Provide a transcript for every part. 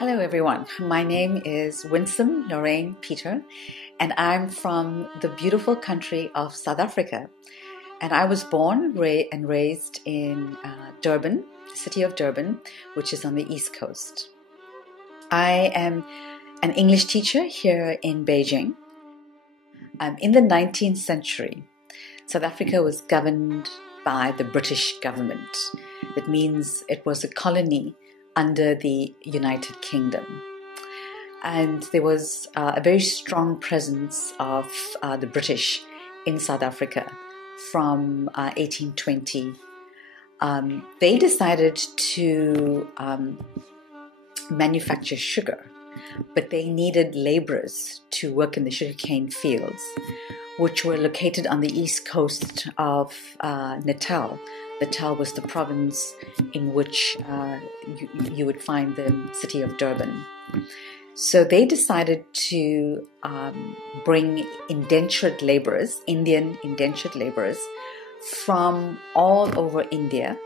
Hello everyone, my name is Winsome Lorraine Peter and I'm from the beautiful country of South Africa, and I was born and raised in Durban, the city of Durban, which is on the East Coast. I am an English teacher here in Beijing. In the 19th century, South Africa was governed by the British government. That means it was a colony under the United Kingdom. And there was a very strong presence of the British in South Africa from 1820. They decided to manufacture sugar, but they needed laborers to work in the sugarcane fields, which were located on the east coast of Natal. Natal was the province in which you would find the city of Durban. So they decided to bring indentured laborers, Indian indentured laborers, from all over India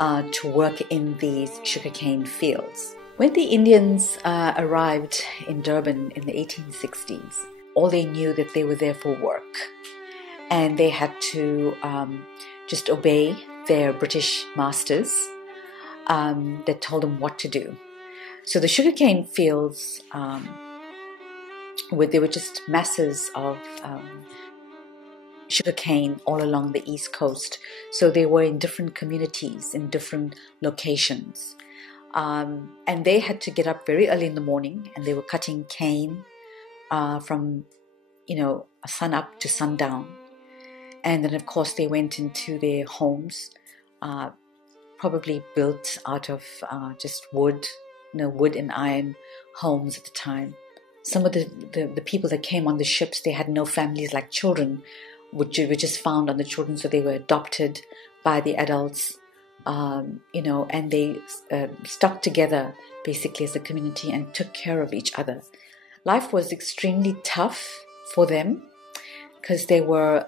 to work in these sugarcane fields. When the Indians arrived in Durban in the 1860s, all they knew that they were there for work, and they had to just obey their British masters that told them what to do. So the sugarcane fields, there were just masses of sugarcane all along the East Coast. So they were in different communities, in different locations. And they had to get up very early in the morning, and they were cutting cane from, sun up to sundown. And then, of course, they went into their homes, probably built out of just wood, wood and iron homes at the time. Some of the people that came on the ships, they had no families like children, which were just found on the children, so they were adopted by the adults, and they stuck together basically as a community and took care of each other. Life was extremely tough for them because they were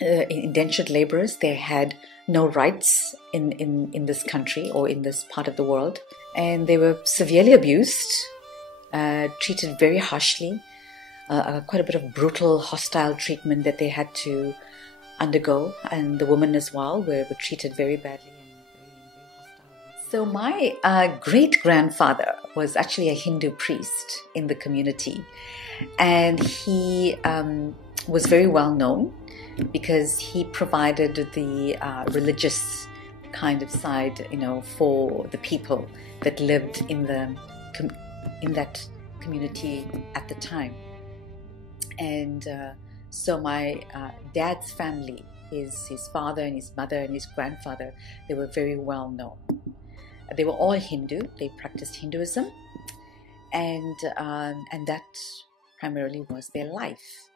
indentured laborers. They had no rights in this country or in this part of the world, and they were severely abused, treated very harshly, quite a bit of brutal, hostile treatment that they had to undergo, and the women as well were treated very badly and very hostile. So my great-grandfather was actually a Hindu priest in the community, and he was very well known because he provided the religious kind of side, for the people that lived in that community at the time. And so my dad's family, his father and his mother and his grandfather, they were very well known. They were all Hindu. They practiced Hinduism, and that primarily was their life.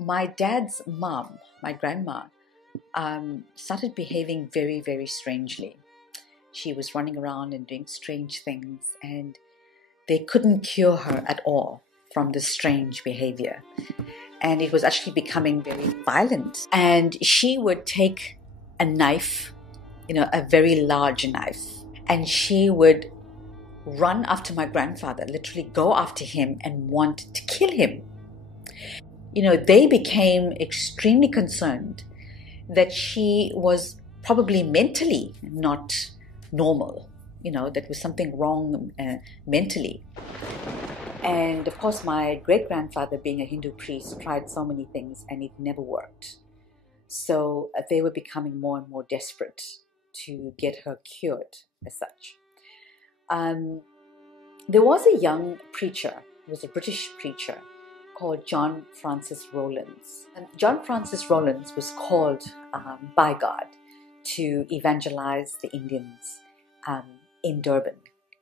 My dad's mom, my grandma, started behaving very, very strangely. She was running around and doing strange things, and they couldn't cure her at all from this strange behavior. And it was actually becoming very violent. And she would take a knife, a very large knife, and she would run after my grandfather, literally go after him and want to kill him. They became extremely concerned that she was probably mentally not normal, that was something wrong mentally. And of course, my great-grandfather, being a Hindu priest, tried so many things and it never worked. So they were becoming more and more desperate to get her cured as such. There was a young preacher, he was a British preacher, called John Francis Rollins. And John Francis Rollins was called by God to evangelize the Indians in Durban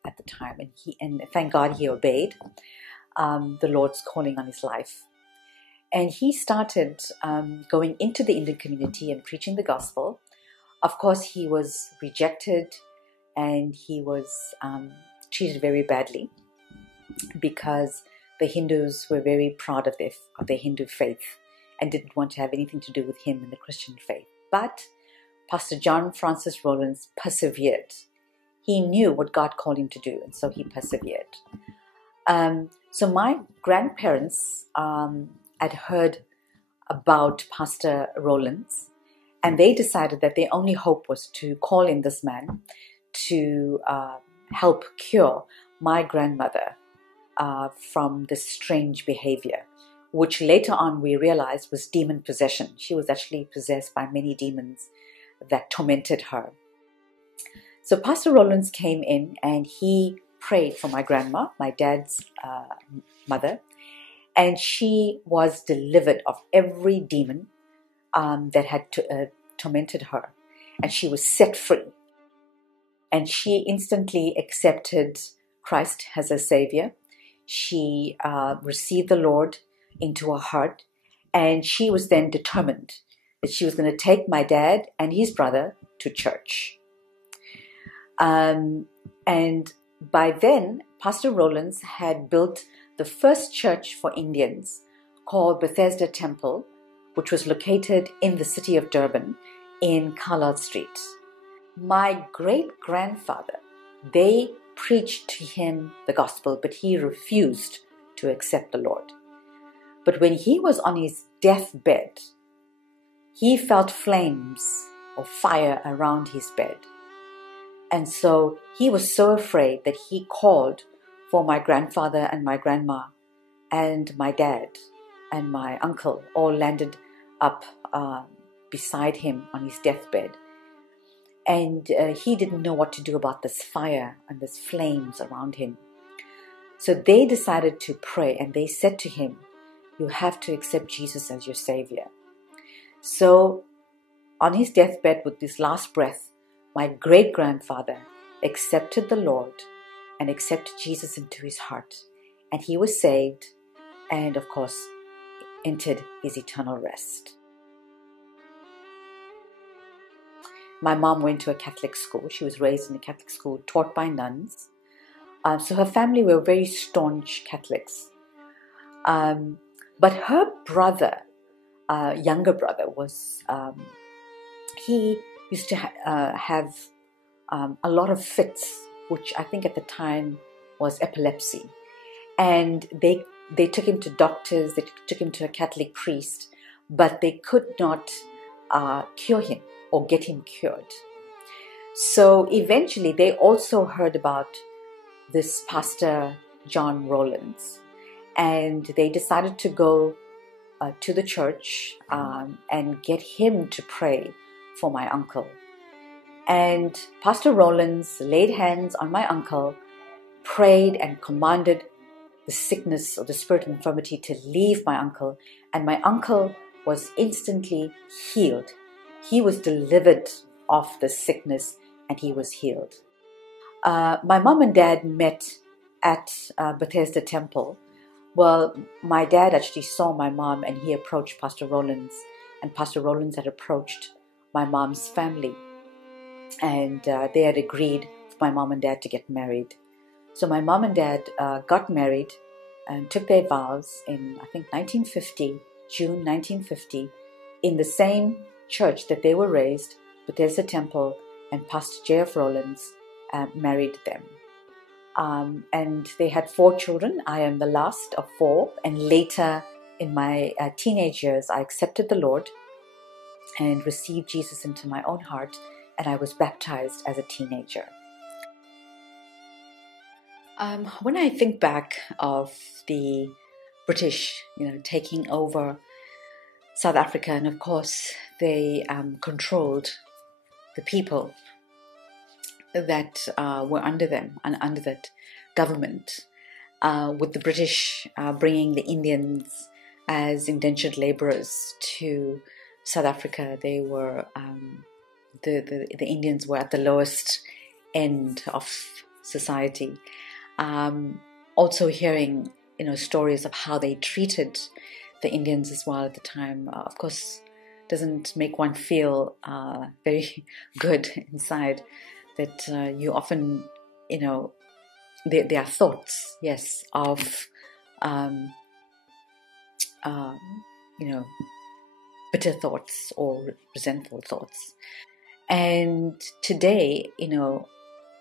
at the time, and thank God he obeyed the Lord's calling on his life. And he started going into the Indian community and preaching the gospel. Of course, he was rejected and he was treated very badly because the Hindus were very proud of their Hindu faith and didn't want to have anything to do with him and the Christian faith. But Pastor John Francis Rollins persevered. he knew what God called him to do, and so he persevered. So my grandparents had heard about Pastor Rollins, and they decided that their only hope was to call in this man to help cure my grandmother from this strange behavior, which later on we realized was demon possession. She was actually possessed by many demons that tormented her. So Pastor Rollins came in and he prayed for my grandma, my dad's mother, and she was delivered of every demon that had tormented her, and she was set free. And she instantly accepted Christ as her Savior. She received the Lord into her heart, and she was then determined that she was going to take my dad and his brother to church. And by then, Pastor Rollins had built the first church for Indians called Bethesda Temple, which was located in the city of Durban in Carlisle Street. My great-grandfather, they preached to him the gospel, but he refused to accept the Lord. But when he was on his deathbed, he felt flames or fire around his bed. And so he was so afraid that he called for my grandfather and my grandma and my dad and my uncle, all landed up beside him on his deathbed. And he didn't know what to do about this fire and this flames around him. So they decided to pray, and they said to him, "You have to accept Jesus as your Savior." So on his deathbed, with his last breath, my great-grandfather accepted the Lord and accepted Jesus into his heart. And he was saved and, of course, entered his eternal rest. My mom went to a Catholic school. She was raised in a Catholic school taught by nuns. So her family were very staunch Catholics. But her brother, younger brother, was he used to have a lot of fits, which I think at the time was epilepsy. And they took him to doctors, they took him to a Catholic priest, but they could not cure him or get him cured. So eventually they also heard about this Pastor John Rollins, and they decided to go to the church and get him to pray for my uncle. And Pastor Rollins laid hands on my uncle, prayed and commanded the sickness or the spirit of infirmity to leave my uncle, and my uncle was instantly healed. He was delivered of the sickness and he was healed. My mom and dad met at Bethesda Temple. Well, my dad actually saw my mom and he approached Pastor Rollins, and Pastor Rollins had approached my mom's family, and they had agreed for my mom and dad to get married. So my mom and dad got married and took their vows in, I think, 1950, June 1950, in the same church that they were raised, Bethesda Temple, and Pastor J.F. Rollins married them. And they had 4 children. I am the last of 4. And later in my teenage years, I accepted the Lord and received Jesus into my own heart, and I was baptized as a teenager. When I think back of the British, taking over South Africa, and of course they controlled the people that were under them and under that government, with the British bringing the Indians as indentured laborers to South Africa. They were the Indians were at the lowest end of society. Also hearing stories of how they treated the Indians as well at the time, of course, doesn't make one feel very good inside. That you often, there are thoughts, yes, of bitter thoughts or resentful thoughts. And today,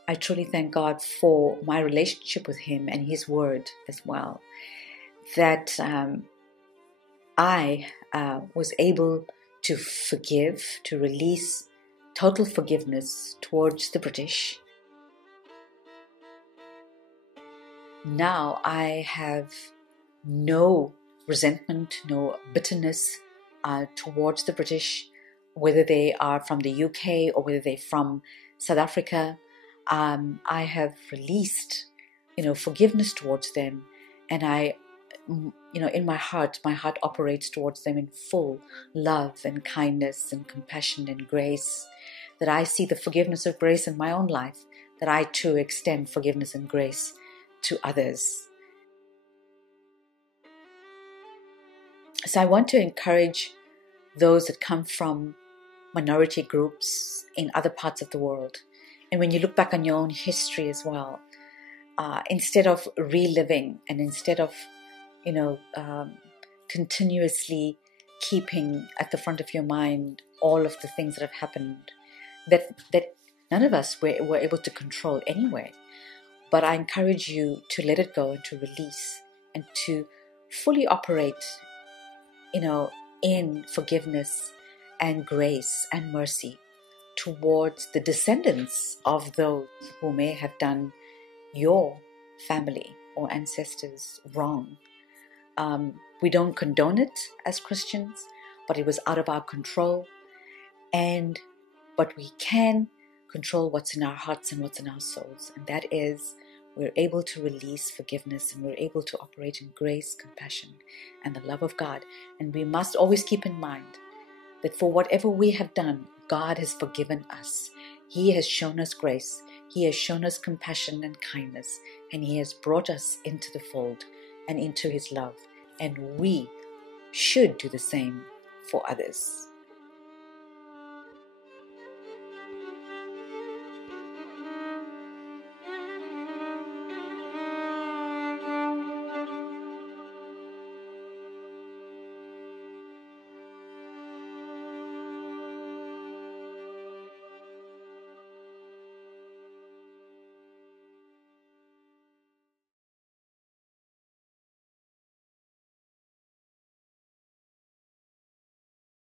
I truly thank God for my relationship with Him and His Word as well, that I was able to forgive, to release total forgiveness towards the British. Now I have no resentment, no bitterness towards the British, whether they are from the UK or whether they're from South Africa. I have released, forgiveness towards them, and in my heart operates towards them in full love and kindness and compassion and grace. That I see the forgiveness of grace in my own life, that I too extend forgiveness and grace to others. So I want to encourage those that come from minority groups in other parts of the world. And when you look back on your own history as well, instead of reliving and instead of, continuously keeping at the front of your mind all of the things that have happened that none of us were able to control anyway. But I encourage you to let it go and to release and to fully operate, in forgiveness and grace and mercy towards the descendants of those who may have done your family or ancestors wrong. We don't condone it as Christians, but it was out of our control. But we can control what's in our hearts and what's in our souls. And that is, we're able to release forgiveness and we're able to operate in grace, compassion, and the love of God. And we must always keep in mind that for whatever we have done, God has forgiven us. He has shown us grace. He has shown us compassion and kindness. And He has brought us into the fold and into His love. And we should do the same for others.